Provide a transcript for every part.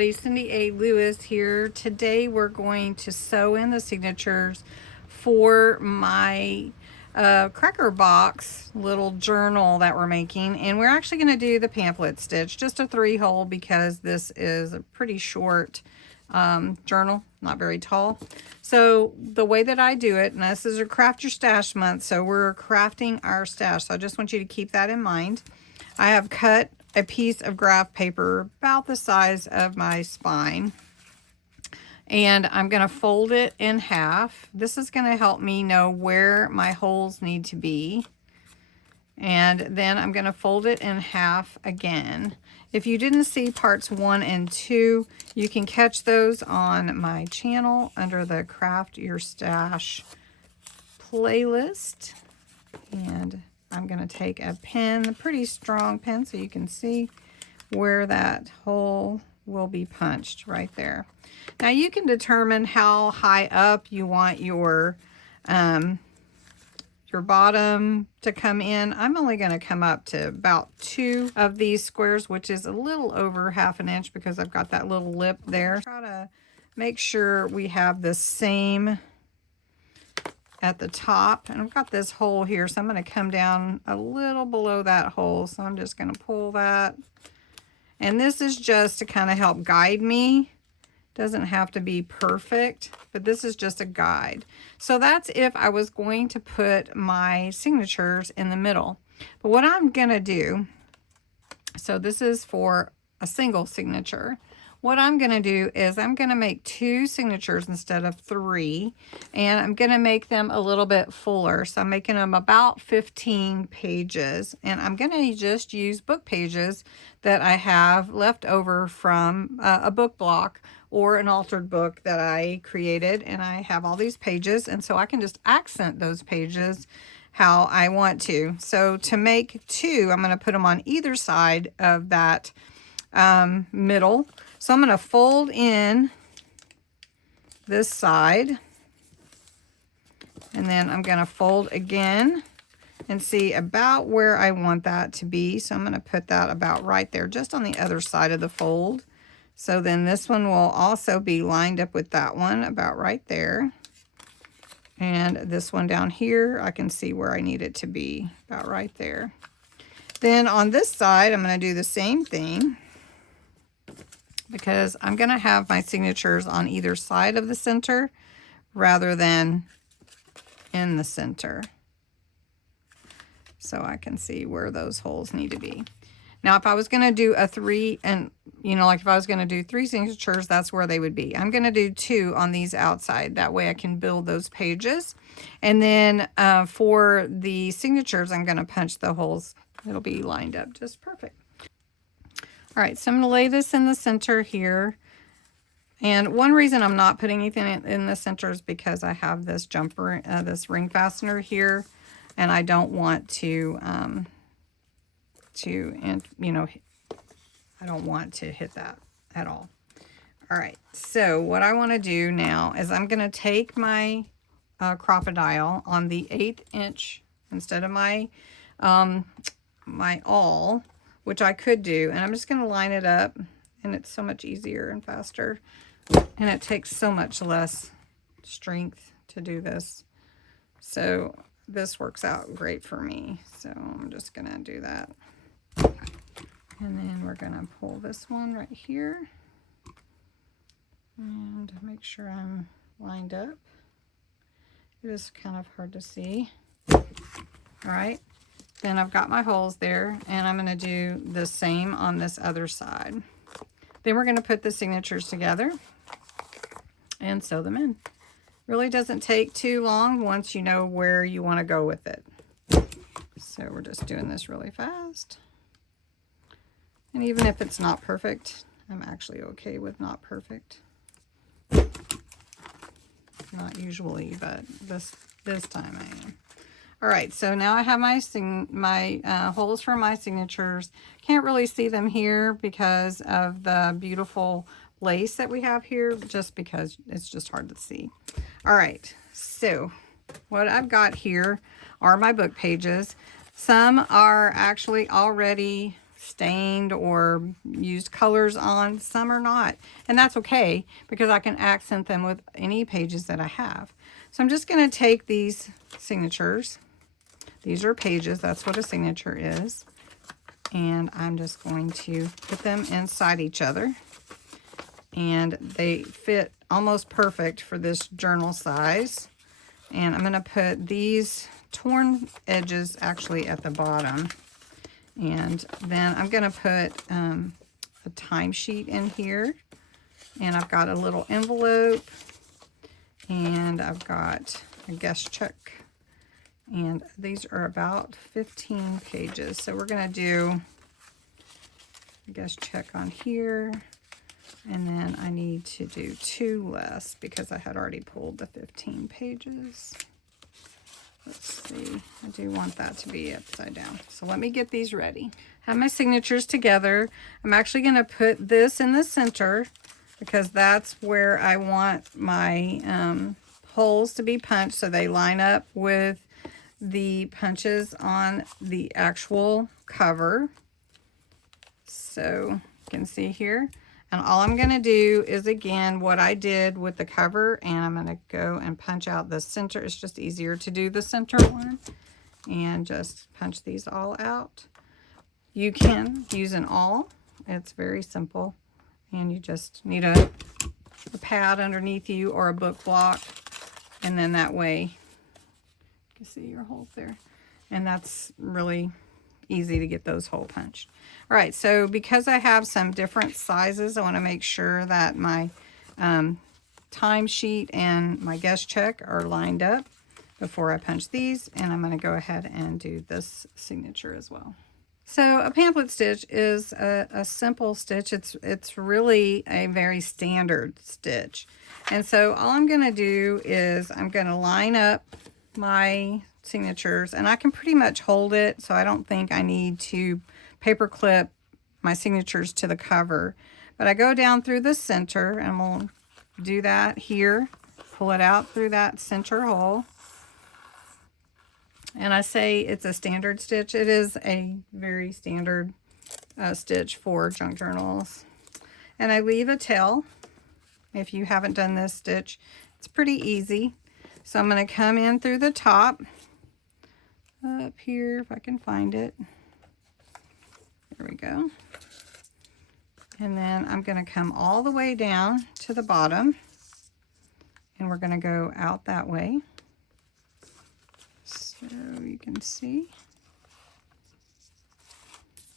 everybody, Cindy A. Lewis here. Today we're going to sew in the signatures for my cracker box little journal that we're making, and we're actually going to do the pamphlet stitch, just a 3-hole, because this is a pretty short journal, not very tall. So the way that I do it, and this is a craft your stash month, so we're crafting our stash, so I just want you to keep that in mind. I have cut a piece of graph paper about the size of my spine, and I'm going to fold it in half. This is going to help me know where my holes need to be, and then I'm going to fold it in half again. If you didn't see parts 1 and 2, you can catch those on my channel under the Craft Your Stash playlist. And I'm going to take a pen, a pretty strong pen, so you can see where that hole will be punched right there. Now you can determine how high up you want your bottom to come in. I'm only going to come up to about 2 of these squares, which is a little over 1/2 inch because I've got that little lip there. Try to make sure we have the same at the top, and I've got this hole here, so I'm going to come down a little below that hole, so I'm just going to pull that, and this is just to kind of help guide me. Doesn't have to be perfect, but this is just a guide. So that's if I was going to put my signatures in the middle. But what I'm going to do, so this is for a single signature. What I'm going to do is I'm going to make 2 signatures instead of 3, and I'm going to make them a little bit fuller. So I'm making them about 15 pages, and I'm going to just use book pages that I have left over from a book block or an altered book that I created, and I have all these pages, and so I can just accent those pages how I want to. So to make 2, I'm going to put them on either side of that middle. So I'm going to fold in this side, and then I'm going to fold again and see about where I want that to be. So I'm going to put that about right there, just on the other side of the fold. So then this one will also be lined up with that one about right there. And this one down here, I can see where I need it to be, about right there. Then on this side, I'm going to do the same thing, because I'm going to have my signatures on either side of the center rather than in the center, so I can see where those holes need to be. Now, if I was going to do a 3, and like if I was going to do 3 signatures, that's where they would be. I'm going to do 2 on these outside. That way I can build those pages. And then for the signatures, I'm going to punch the holes. It'll be lined up just perfect. All right, so I'm going to lay this in the center here. And one reason I'm not putting anything in the center is because I have this jumper, this ring fastener here, and I don't want to, I don't want to hit that at all. All right, so what I want to do now is I'm going to take my crocodile on the 1/8 inch instead of my my awl, which I could do, and I'm just going to line it up, and it's so much easier and faster, and it takes so much less strength to do this. So this works out great for me. So I'm just going to do that. And then we're going to pull this one right here and make sure I'm lined up. It is kind of hard to see. All right. Then I've got my holes there, and I'm going to do the same on this other side. Then we're going to put the signatures together and sew them in. Really doesn't take too long once you know where you want to go with it. So we're just doing this really fast. And even if it's not perfect, I'm actually okay with not perfect. Not usually, but this time I am. All right, so now I have my holes for my signatures. Can't really see them here because of the beautiful lace that we have here, just because it's just hard to see. All right, so what I've got here are my book pages. Some are actually already stained or used colors on. Some are not. And that's okay, because I can accent them with any pages that I have. So I'm just going to take these signatures. These are pages. That's what a signature is. And I'm just going to put them inside each other. And they fit almost perfect for this journal size. And I'm going to put these torn edges actually at the bottom. And then I'm going to put a timesheet in here. And I've got a little envelope. And I've got a guest check. And these are about 15 pages. So we're going to do a guest check on here. And then I need to do 2 less because I had already pulled the 15 pages. Let's see. I do want that to be upside down. So let me get these ready. Have my signatures together. I'm actually going to put this in the center because that's where I want my holes to be punched so they line up with the punches on the actual cover. So you can see here. And all I'm going to do is, again, what I did with the cover, and I'm going to go and punch out the center. It's just easier to do the center one. And just punch these all out. You can use an awl. It's very simple. And you just need a pad underneath you or a book block. And then that way, you can see your holes there. And that's really easy to get those hole punched. All right, so because I have some different sizes, I want to make sure that my timesheet and my guest check are lined up before I punch these. And I'm going to go ahead and do this signature as well. So a pamphlet stitch is a simple stitch. It's really a very standard stitch. And so all I'm going to do is I'm going to line up my signatures, and I can pretty much hold it, so I don't think I need to paper clip my signatures to the cover. But I go down through the center, and we'll do that here. Pull it out through that center hole. And I say it's a standard stitch. It is a very standard stitch for junk journals. And I leave a tail. If you haven't done this stitch, it's pretty easy. So I'm going to come in through the top, up here if I can find it. There we go. And then I'm going to come all the way down to the bottom, and we're going to go out that way. So you can see.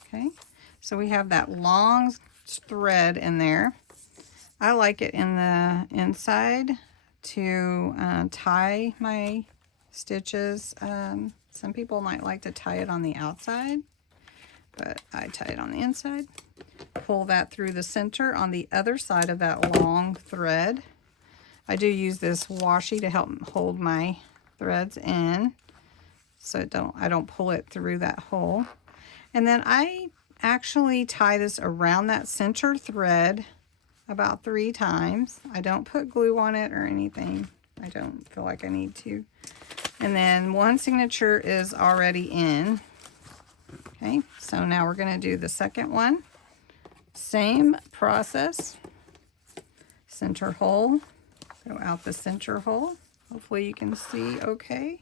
Okay, so we have that long thread in there. I like it in the inside to tie my stitches. Some people might like to tie it on the outside, but I tie it on the inside. Pull that through the center on the other side of that long thread. I do use this washi to help hold my threads in, so I don't pull it through that hole. And then I actually tie this around that center thread about 3 times. I don't put glue on it or anything. I don't feel like I need to. And then one signature is already in. Okay, so now we're going to do the second one. Same process. Center hole. Go out the center hole. Hopefully you can see okay.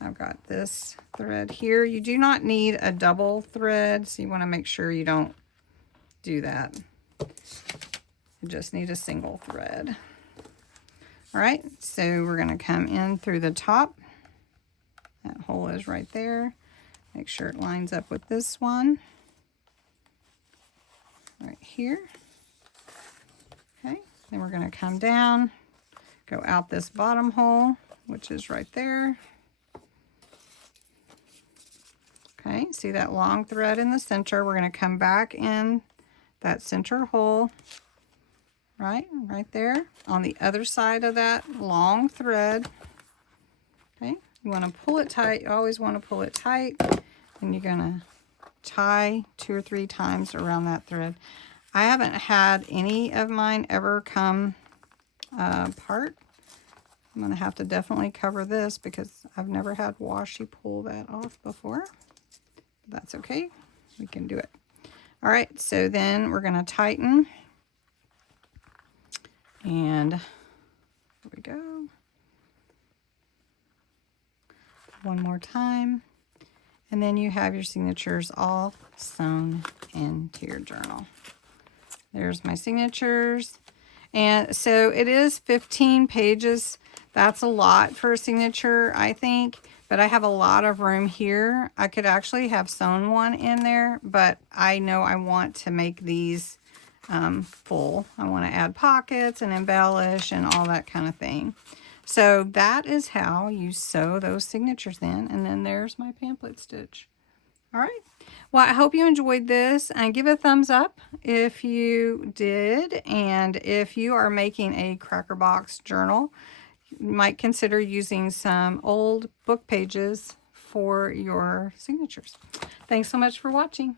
I've got this thread here. You do not need a double thread, so you want to make sure you don't do that. You just need a single thread. All right, so we're going to come in through the top. That hole is right there. Make sure it lines up with this one. Right here. Okay, then we're going to come down, go out this bottom hole, which is right there. Okay, see that long thread in the center. We're going to come back in that center hole, right there on the other side of that long thread. Okay, you want to pull it tight. You always want to pull it tight, and you're going to tie 2 or 3 times around that thread. I haven't had any of mine ever come apart. I'm going to have to definitely cover this because I've never had washi pull that off before. That's okay. We can do it. All right, so then we're going to tighten. And there we go. One more time. And then you have your signatures all sewn into your journal. There's my signatures. And so it is 15 pages. That's a lot for a signature, I think. But I have a lot of room here. I could actually have sewn one in there, but I know I want to make these full. I want to add pockets and embellish and all that kind of thing. So that is how you sew those signatures in. And then there's my pamphlet stitch. All right. Well, I hope you enjoyed this, and give a thumbs up if you did. And if you are making a cracker box journal, you might consider using some old book pages for your signatures. Thanks so much for watching.